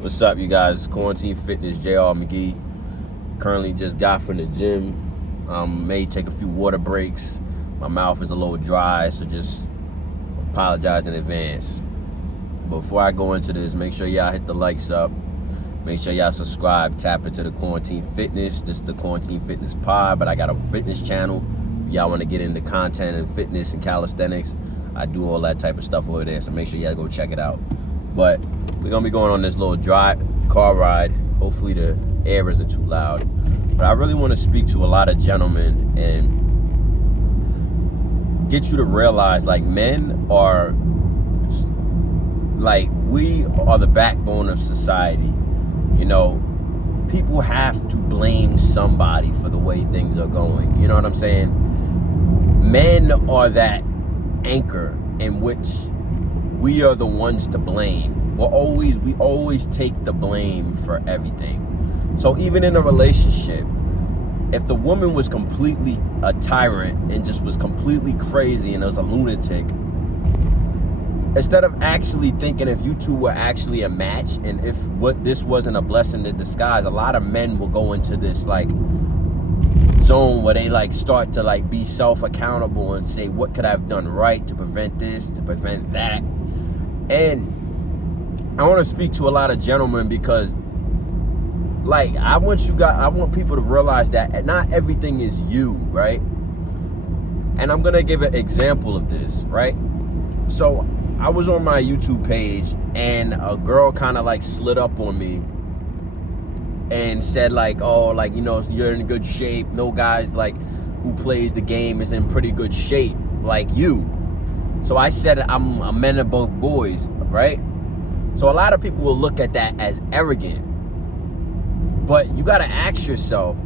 What's up, you guys? Quarantine Fitness, JR McGee. Currently just got from the gym. May take a few water breaks. My mouth is a little dry, so just apologize in advance. Before I go into this, make sure y'all hit the likes up. Make sure y'all subscribe, tap into the Quarantine Fitness. This is the Quarantine Fitness Pod, but I got a fitness channel. If y'all want to get into content and fitness and calisthenics, I do all that type of stuff over there, so make sure y'all go check it out. But we're going to be going on this little car ride. Hopefully the air isn't too loud. But I really want to speak to a lot of gentlemen and get you to realize, like, men are, like, we are the backbone of society. You know, people have to blame somebody for the way things are going. You know what I'm saying? Men are that anchor in which we are the ones to blame. We always take the blame for everything. So even in a relationship, if the woman was completely a tyrant and just was completely crazy and was a lunatic, instead of actually thinking if you two were actually a match and if this wasn't a blessing in disguise, a lot of men will go into this like zone where they like start to like be self-accountable and say, what could I have done right to prevent this, to prevent that? And I want to speak to a lot of gentlemen because, like, I want people to realize that not everything is you, right? And I'm gonna give an example of this, right? So I was on my YouTube page and a girl kind of like slid up on me and said like, oh, like, you know, you're in good shape. No guys like who plays the game is in pretty good shape like you. So I said I'm a man of both boys, right? So a lot of people will look at that as arrogant. But you got to ask yourself,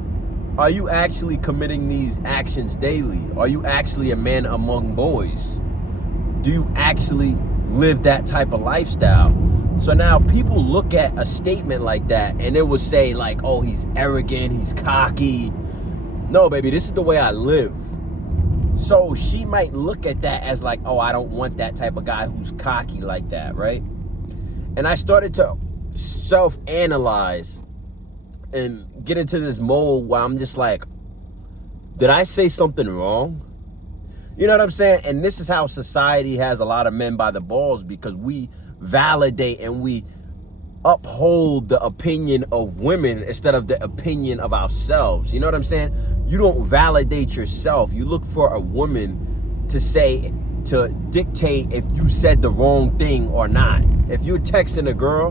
are you actually committing these actions daily? Are you actually a man among boys? Do you actually live that type of lifestyle? So now people look at a statement like that and it will say like, oh, he's arrogant, he's cocky. No, baby, this is the way I live. So she might look at that as like, oh, I don't want that type of guy who's cocky like that, right? And I started to self-analyze and get into this mode where I'm just like, did I say something wrong? You know what I'm saying? And this is how society has a lot of men by the balls, because we validate and we uphold the opinion of women instead of the opinion of ourselves. You know what I'm saying? You don't validate yourself. You look for a woman to dictate if you said the wrong thing or not. If you're texting a girl,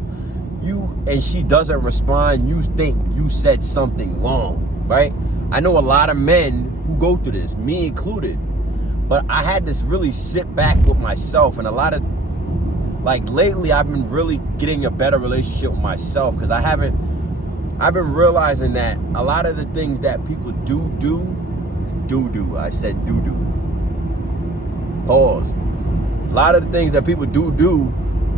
and she doesn't respond, you think you said something wrong, right? I know a lot of men who go through this, me included. But I had to really sit back with myself, and a lot of, like, lately I've been really getting a better relationship with myself, because I've been realizing that a lot of the things that people do, I said do. Pause. A lot of the things that people do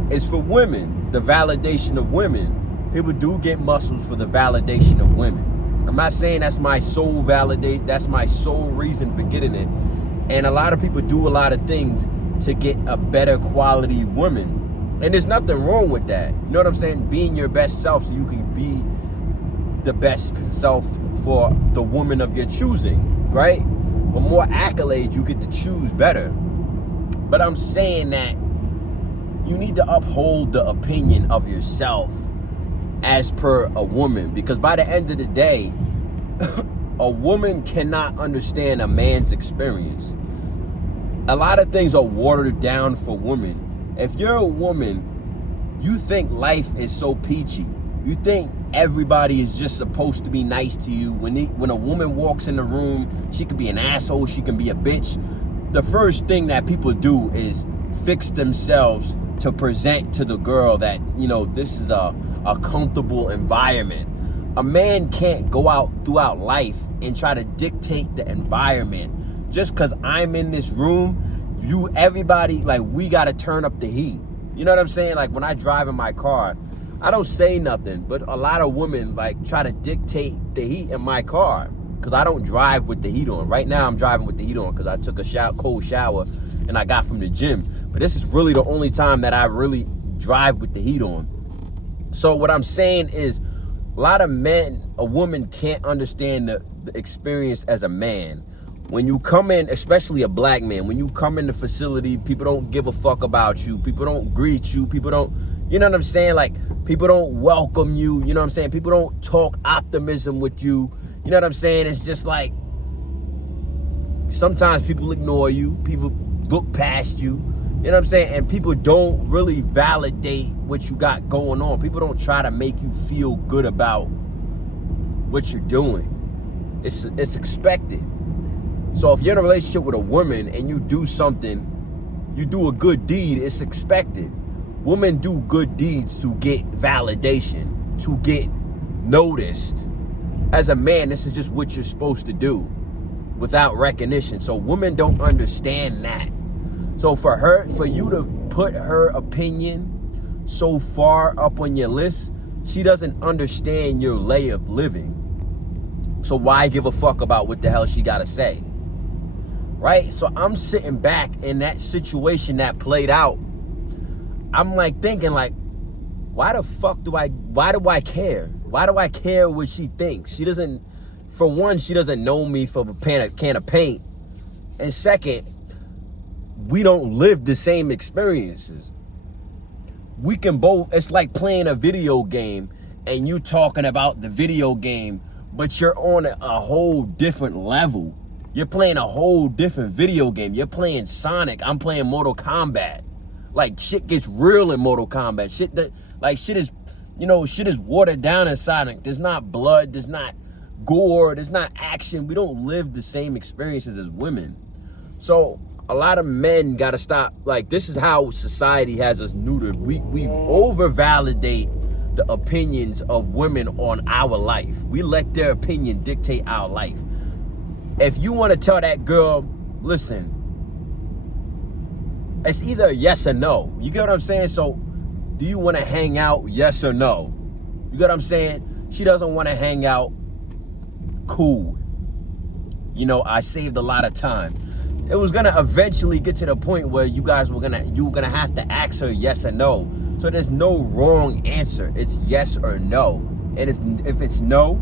is for women, the validation of women. People do get muscles for the validation of women. I'm not saying that's my sole reason for getting it. And a lot of people do a lot of things to get a better quality woman. And there's nothing wrong with that. You know what I'm saying? Being your best self so you can be the best self for the woman of your choosing, right? The more accolades, you get to choose better. But I'm saying that you need to uphold the opinion of yourself as per a woman. Because by the end of the day, a woman cannot understand a man's experience. A lot of things are watered down for women. If you're a woman, you think life is so peachy. You think everybody is just supposed to be nice to you. When a woman walks in the room, she could be an asshole, she can be a bitch. The first thing that people do is fix themselves to present to the girl that, you know, this is a comfortable environment. A man can't go out throughout life and try to dictate the environment. Just because I'm in this room, everybody, like, we got to turn up the heat. You know what I'm saying? Like, when I drive in my car, I don't say nothing, but a lot of women, like, try to dictate the heat in my car because I don't drive with the heat on. Right now, I'm driving with the heat on because I took a cold shower and I got from the gym. But this is really the only time that I really drive with the heat on. So what I'm saying is, a lot of men, a woman can't understand the experience as a man. When you come in, especially a black man, when you come in the facility, people don't give a fuck about you. People don't greet you. People don't, you know what I'm saying? Like, people don't welcome you. You know what I'm saying? People don't talk optimism with you. You know what I'm saying? It's just like, sometimes people ignore you. People look past you. You know what I'm saying? And people don't really validate what you got going on. People don't try to make you feel good about what you're doing. It's expected. So if you're in a relationship with a woman and you do something, you do a good deed, it's expected. Women do good deeds to get validation, to get noticed. As a man, this is just what you're supposed to do without recognition. So women don't understand that. So for you to put her opinion so far up on your list, she doesn't understand your way of living. So why give a fuck about what the hell she gotta say? Right? So I'm sitting back in that situation that played out. I'm like thinking like, why do I care? Why do I care what she thinks? She doesn't, for one, she doesn't know me from a can of paint. And second, we don't live the same experiences. We can both, it's like playing a video game and you talking about the video game, but you're on a whole different level. You're playing a whole different video game. You're playing Sonic. I'm playing Mortal Kombat. Like, shit gets real in Mortal Kombat. Shit is watered down in Sonic. There's not blood. There's not gore. There's not action. We don't live the same experiences as women. So a lot of men got to stop. Like, this is how society has us neutered. We over-validate the opinions of women on our life. We let their opinion dictate our life. If you want to tell that girl, listen, it's either yes or no. You get what I'm saying? So, do you want to hang out? Yes or no? You get what I'm saying? She doesn't want to hang out. Cool. You know, I saved a lot of time. It was gonna eventually get to the point where you were gonna have to ask her yes or no. So there's no wrong answer. It's yes or no. And if it's no,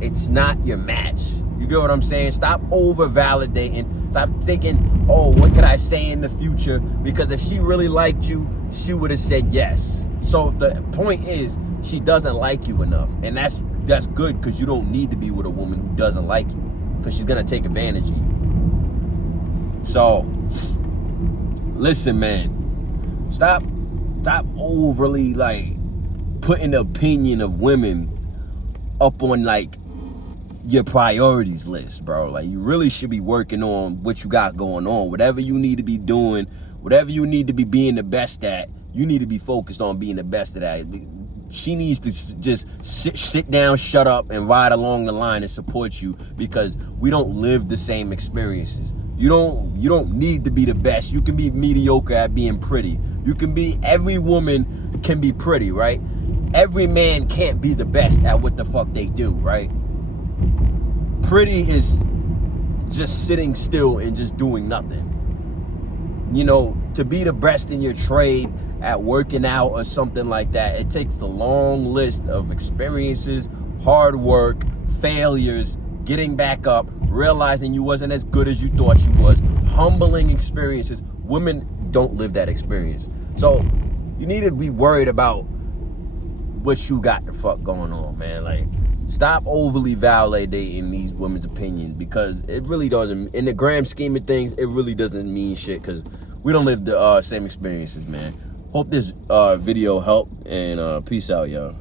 it's not your match. You get what I'm saying? Stop over-validating. Stop thinking, oh, what could I say in the future? Because if she really liked you, she would have said yes. So the point is, she doesn't like you enough. And that's good, because you don't need to be with a woman who doesn't like you, because she's going to take advantage of you. So, listen, man. Stop overly, like, putting the opinion of women up on, like, your priorities list, bro. Like, you really should be working on what you got going on. Whatever you need to be doing, whatever you need to be being the best at, you need to be focused on being the best at that. She needs to just sit down, shut up, and ride along the line and support you, because we don't live the same experiences. You don't need to be the best. You can be mediocre at being pretty. Every woman can be pretty, right? Every man can't be the best at what the fuck they do, right? Pretty is just sitting still and just doing nothing. You know, to be the best in your trade at working out or something like that, it takes the long list of experiences, hard work, failures, getting back up, realizing you wasn't as good as you thought you was, humbling experiences. Women don't live that experience. So you need to be worried about what you got the fuck going on, man. Like, stop overly validating these women's opinions, because it really doesn't, in the grand scheme of things, it really doesn't mean shit, because we don't live the same experiences, man. Hope this video helped, and peace out, y'all.